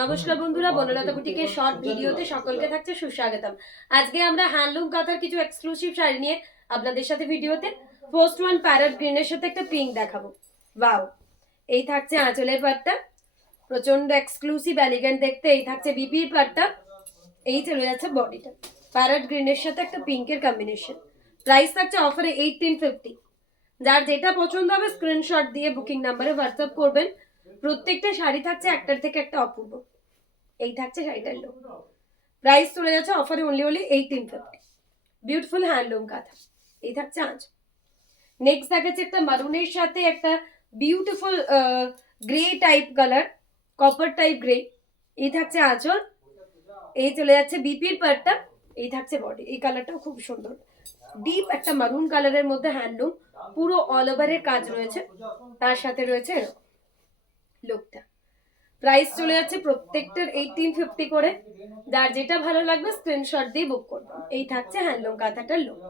নমস্কার বন্ধুরা, বনলতা বুটিকের শর্ট ভিডিওতে সকলকে থাকছে সুস্বাগতম। আজকে আমরা হ্যান্ডলুম কাঁথার কিছু এক্সক্লুসিভ শাড়ি নিয়ে আপনাদের সাথে ভিডিওতে ফার্স্ট ওয়ান প্যারট গ্রিনের সাথে একটা পিঙ্ক দেখাবো। ওয়াও, এই থাকছে আঁচলের পাটটা, প্রচন্ড এক্সক্লুসিভ এলিগেন্ট দেখতে। এই থাকছে বিপির পাটটা, এই চলে যাচ্ছে বডিটা প্যারট গ্রিনের সাথে একটা পিঙ্কের কম্বিনেশন। প্রাইস থাকছে অফারে 1850। যার যেটা পছন্দ হবে স্ক্রিনশট দিয়ে বুকিং নাম্বারে হোয়াটসঅ্যাপ করবেন। প্রত্যেকটা শাড়ি থাকছে একটার থেকে একটা অপূর্ব। এই থাকছে শাড়িটার লুক। প্রাইস চলে যাচ্ছে অফারে অনলি 1850। বিউটিফুল হ্যান্ডলুম কাঁথা। এই থাকছে আঁচ। নেক্সট দেখাচ্ছে একটা মারুনের সাথে একটা beautiful grey type colour, copper type grey. এই থাকছে আঁচল, এই চলে যাচ্ছে বিপির পার্টটা, এই থাকছে বডি। এই কালারটাও খুব সুন্দর, ডিপ একটা মারুন কালারের মধ্যে হ্যান্ডলুম, পুরো অল ওভারের কাজ রয়েছে, তার সাথে রয়েছে লুকটা। প্রাইস চলে যাচ্ছে প্রত্যেকটার 1850 করে। যার যেটা ভালো লাগবে স্ক্রিনশট দিয়ে বুক করবেন। এই থাকছে হ্যান্ডলুম কাঁথাটার লুক,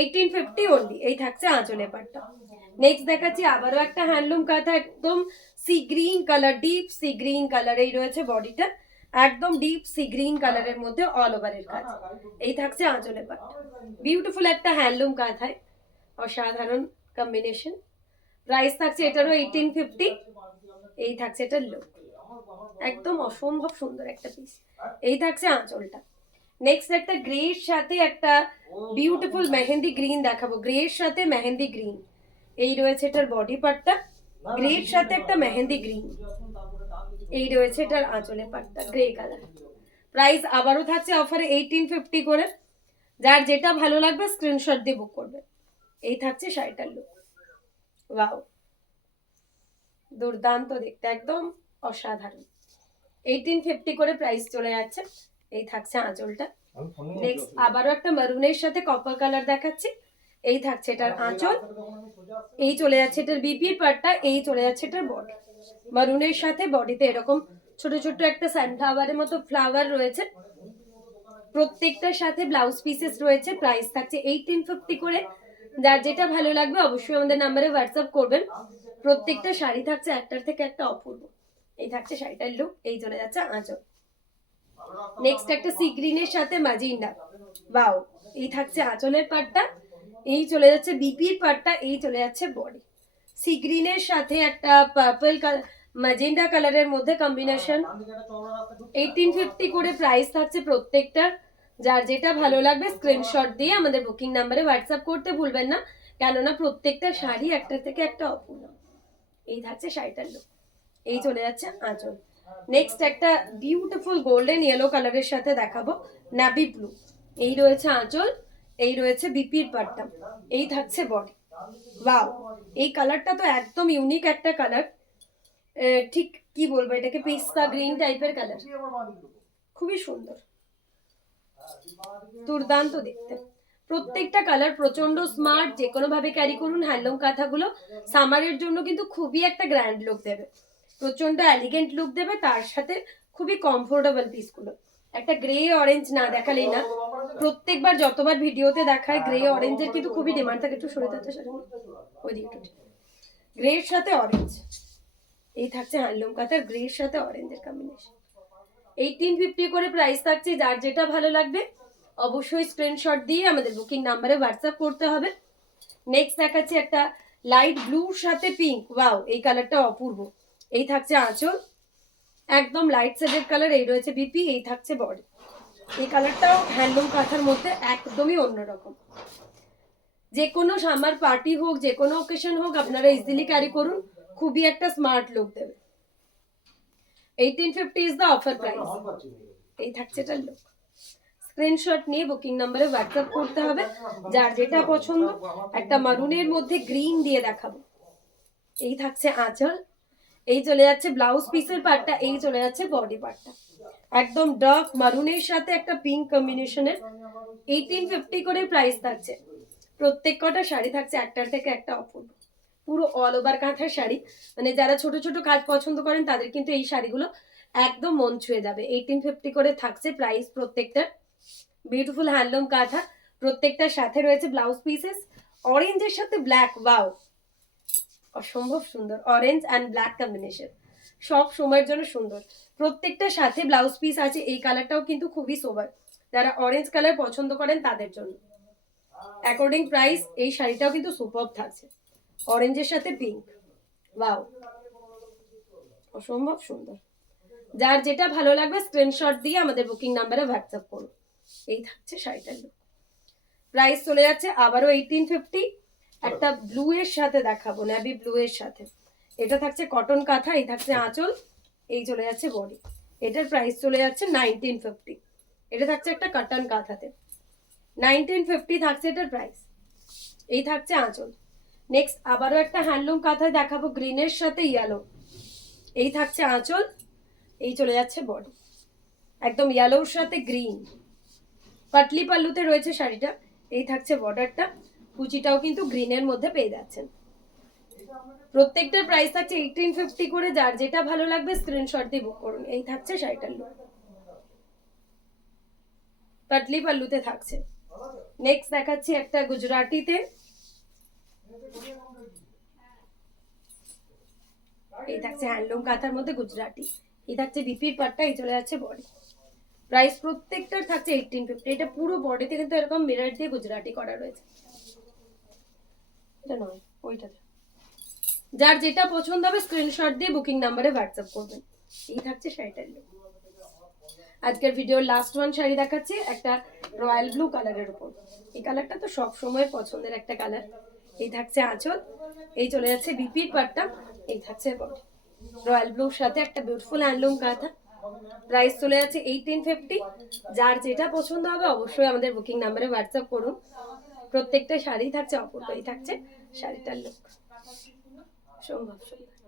1850 অনলি। এই থাকছে আঁচলের পাটটা। নেক্সট দেখাচ্ছি আবারও একটা হ্যান্ডলুম কাঁথা, একদম sea green colour, deep sea green colour. এই রয়েছে বডিটা, একদম ডিপ সি গ্রিন কালারের মধ্যে অল ওভারের কাজ। এই থাকছে আঁচলের পাটটা। বিউটিফুল একটা হ্যান্ডলুম কাঁথায় অসাধারণ কম্বিনেশন। প্রাইস থাকছে এটারও 1850। এই থাকছে এটার লুক, একদম অসম্ভব সুন্দর একটা পিস। এই থাকছে আঁচলটা। নেক্সট একটা গ্রের সাথে একটা বিউটিফুল মেহেন্দি গ্রিন দেখাবো। গ্রের সাথে মেহেন্দি গ্রিন, এই রয়েছে এটার বডি পার্টটা, গ্রের সাথে একটা মেহেন্দি গ্রিন। এই রয়েছে এটার আঁচলের পার্টটা, গ্রে কালার। প্রাইস আবারও থাকছে অফারে 1850 করে। যার যেটা ভালো লাগবে স্ক্রিনশট দিয়ে বুক করবে। এই থাকছে শাড়িটার লুক। ওয়াও, দুর্দান্ত দেখতে, একদম অসাধারণ। 1850 করে প্রাইস চলে যাচ্ছে। এই থাকছে আঁচলটা। নেক্সট আবারও একটা মারুনের সাথে কপার কালার দেখাচ্ছি। এই থাকছে এটার আঁচল, এই চলে যাচ্ছে এটার বিপির পার্টটা, এই চলে যাচ্ছে এটার বডি। মারুনের সাথে বডিতে এরকম ছোট ছোট একটা সানফ্লাওয়ারের মতো ফ্লাওয়ার রয়েছে। প্রত্যেকটার সাথে ব্লাউজ পিসেস রয়েছে। প্রাইস থাকছে 1850 করে। যার যেটা ভালো লাগবে অবশ্যই আমাদের নাম্বারে হোয়াটসঅ্যাপ করবেন। প্রত্যেকটা শাড়ি থাকছে একটার থেকে একটা অপূর্ব। এই থাকছে শাড়িটার লুক, এই চলে যাচ্ছে আঁচল। নেক্সট একটা সি গ্রিনের সাথে ম্যাজেন্ডা। ওয়াও, এই থাকছে আঁচলের পাটটা, এই চলে যাচ্ছে বিপির পাটটা, এই চলে যাচ্ছে বডি। সি গ্রিনের সাথে একটা পার্পল কালার, ম্যাজেন্ডা কালারের মধ্যে কম্বিনেশন। 1850 করে প্রাইস থাকছে প্রত্যেকটার। যার যেটা ভালো লাগবে স্ক্রিনশট দিয়ে আমাদের বুকিং নাম্বারে হোয়াটসঅ্যাপ করতে ভুলবেন না, কেননা প্রত্যেকটা শাড়ি একটা থেকে একটা অপূর্ণ। এই থাকছে শাড়িটার লুক, এই চলে যাচ্ছে আঁচল। নেক্সট একটা বিউটিফুল গোল্ডেন ইয়েলো কালারের সাথে দেখাবো, নাভি ব্লু। এই রয়েছে আঁচল, এই রয়েছে বিপির পাট্টা, এই থাকছে বডি। ওয়াও, এই কালারটা তো একদম ইউনিক একটা কালার। ঠিক কি বলবো, এটাকে পিস্তা গ্রিন টাইপের কালার, খুবই সুন্দর, দুর্দান্ত দেখতে। প্রত্যেকটা কালার প্রচন্ড স্মার্ট, যে কোনো ভাবে ক্যারি করুন। হ্যান্ডলুম কাঁথাগুলো সামারের জন্য কিন্তু খুবই একটা গ্র্যান্ড লুক দেবে, প্রচন্ড এলিগেন্ট লুক দেবে, তার সাথে খুবই কমফোর্টেবল পিসগুলো। একটা গ্রে অরেঞ্জ না দেখালেই না, প্রত্যেকবার যতবার ভিডিওতে দেখায় গ্রে অরেঞ্জের কিন্তু খুবই ডিমান্ড থাকে। একটু সরে থাকতে ওই দিকে, গ্রের সাথে অরেঞ্জ। এই থাকছে হ্যান্ডলুম কাঁথার গ্রের সাথে অরেঞ্জের কম্বিনেশন। 1850 করে প্রাইস থাকছে। যার যেটা ভালো লাগবে অবশ্যই স্ক্রিনশট দিয়ে আমাদের বুকিং নাম্বারে হোয়াটসঅ্যাপ করতে হবে। নেক্সট দেখাচ্ছি একটা লাইট ব্লুর সাথে পিঙ্ক। ওয়াও, এই কালারটা অপূর্ব। এই থাকছে আঁচল, একদম লাইট শেডেড কালার। এই রয়েছে বিপি, এই থাকছে বডি। এই কালারটাও হ্যান্ডলুম কাঁথার মধ্যে একদমই অন্যরকম। যে কোনো সামার পার্টি হোক, যে কোনো অকেশন হোক, আপনারা ইজিলি ক্যারি করুন, খুবই একটা স্মার্ট লুক দেবে। 1850 ইজ দ্য অফার প্রাইস। এই থাকছে এটার লুক। স্ক্রিনশট নিয়ে বুকিং নাম্বারে হোয়াটসঅ্যাপ করতে হবে। যার যেটা পছন্দ, একটা মারুনের মধ্যে গ্রিন দিয়ে দেখাবো। এই থাকছে আঁচল, এই চলে যাচ্ছে ব্লাউজ পিসের পার্টটা, এই চলে যাচ্ছে বডি পার্টটা। একদম ডার্ক মারুনের সাথে একটা পিঙ্ক কম্বিনেশনের। 1850 করে প্রাইস থাকছে। প্রত্যেক কটা শাড়ি থাকছে একটার থেকে একটা অপূর্ব, পুরো অল ওভার কাঁথার শাড়ি। মানে যারা ছোট ছোট কাজ পছন্দ করেন তাদের কিন্তু এই শাড়িগুলো একদম মন ছুঁয়ে যাবে। 1850 করে থাকছে প্রাইস প্রত্যেকটা। বিউটিফুল হ্যান্ডলুম কাঁথা, প্রত্যেকটার সাথে রয়েছে ব্লাউজ পিসেস। অরেঞ্জের সাথে ব্ল্যাক, ওয়াও, অসম্ভব সুন্দর অরেঞ্জ অ্যান্ড ব্ল্যাক কম্বিনেশন। সব সময়ের জন্য সুন্দর। প্রত্যেকটার সাথে ব্লাউজ পিস আছে। এই কালারটাও কিন্তু খুবই সোবার, যারা অরেঞ্জ কালার পছন্দ করেন তাদের জন্য। অ্যাকর্ডিং প্রাইস এই শাড়িটাও কিন্তু সুপার থাকছে, অরেঞ্জের সাথে পিঙ্ক। ওয়াও, অসম্ভব সুন্দর। যার যেটা ভালো লাগবে স্ক্রিনশট দিয়ে আমাদের বুকিং নাম্বারে হোয়াটসঅ্যাপ করুন। এই থাকছে শাড়িটার লুক। প্রাইস চলে যাচ্ছে আবারও 1850। একটা ব্লু এর সাথে দেখাবো, নেভি ব্লু এর সাথে। এটা থাকছে কটন কাঁথা, এই থাকছে আঁচল, এই চলে যাচ্ছে বডি। এটার প্রাইস চলে যাচ্ছে 1950। এটা থাকছে একটা কটন কাঁথাতে, 1950 থাকছে এটার প্রাইস। এই থাকছে আঁচল। নেক্সট আবারও একটা হ্যান্ডলুম কাঁথায় দেখাবো গ্রিনের সাথে ইয়েলো। এই থাকছে আঁচল, এই চলে যাচ্ছে বডি, একদম ইয়েলোর সাথে গ্রিন। পাটলি পাল্লুতে রয়েছে শাড়িটা। এই থাকছে বর্ডারটা, কুচিটাও কিন্তু গ্রিনের মধ্যে পেয়ে যাচ্ছেন। প্রত্যেকটার প্রাইস থাকছে 1850 করে। যার যেটা ভালো লাগবে স্ক্রিনশট দিয়ে বুক করুন। এই থাকছে শাড়িটার লুক, পাটলি পাল্লুতে থাকছে। নেক্সট দেখাচ্ছি একটা গুজরাটিতে। এই থাকছে হ্যান্ডলুম কাঁথার মধ্যে গুজরাটি। এই থাকছে বিপির পাটটা, এই চলে যাচ্ছে বডি। প্রাইস প্রত্যেকটার থাকছে 1850। এটা পুরো বডিতে কিন্তু এরকম মিরর দিয়ে গুজরাটি করা রয়েছে। এটা নয়, ওইটাতে। যার যেটা পছন্দ হবে স্ক্রিনশট দিয়ে বুকিং নাম্বারে হোয়াটসঅ্যাপ করবেন। এই থাকছে শাড়িটার লুক। আজকের ভিডিওর লাস্ট ওয়ান শাড়ি দেখাচ্ছি, একটা রয়্যাল ব্লু কালারের উপর। এই কালারটা তো সব সময় পছন্দের একটা কালার। এই থাকছে আঁচল, এই চলে যাচ্ছে বিপির পাটটা, এই থাকছে বডি। রয়্যাল ব্লুর সাথে একটা বিউটিফুল হ্যান্ডলুম কাঁথা। প্রাইস চলে যাচ্ছে 1850। যার যেটা পছন্দ হবে অবশ্যই আমাদের বুকিং নাম্বারে হোয়াটসঅ্যাপ করুন। প্রত্যেকটা শাড়ি থাকছে অপূর্ব। এই থাকছে শাড়িটার লুক, সম্ভব সুন্দর।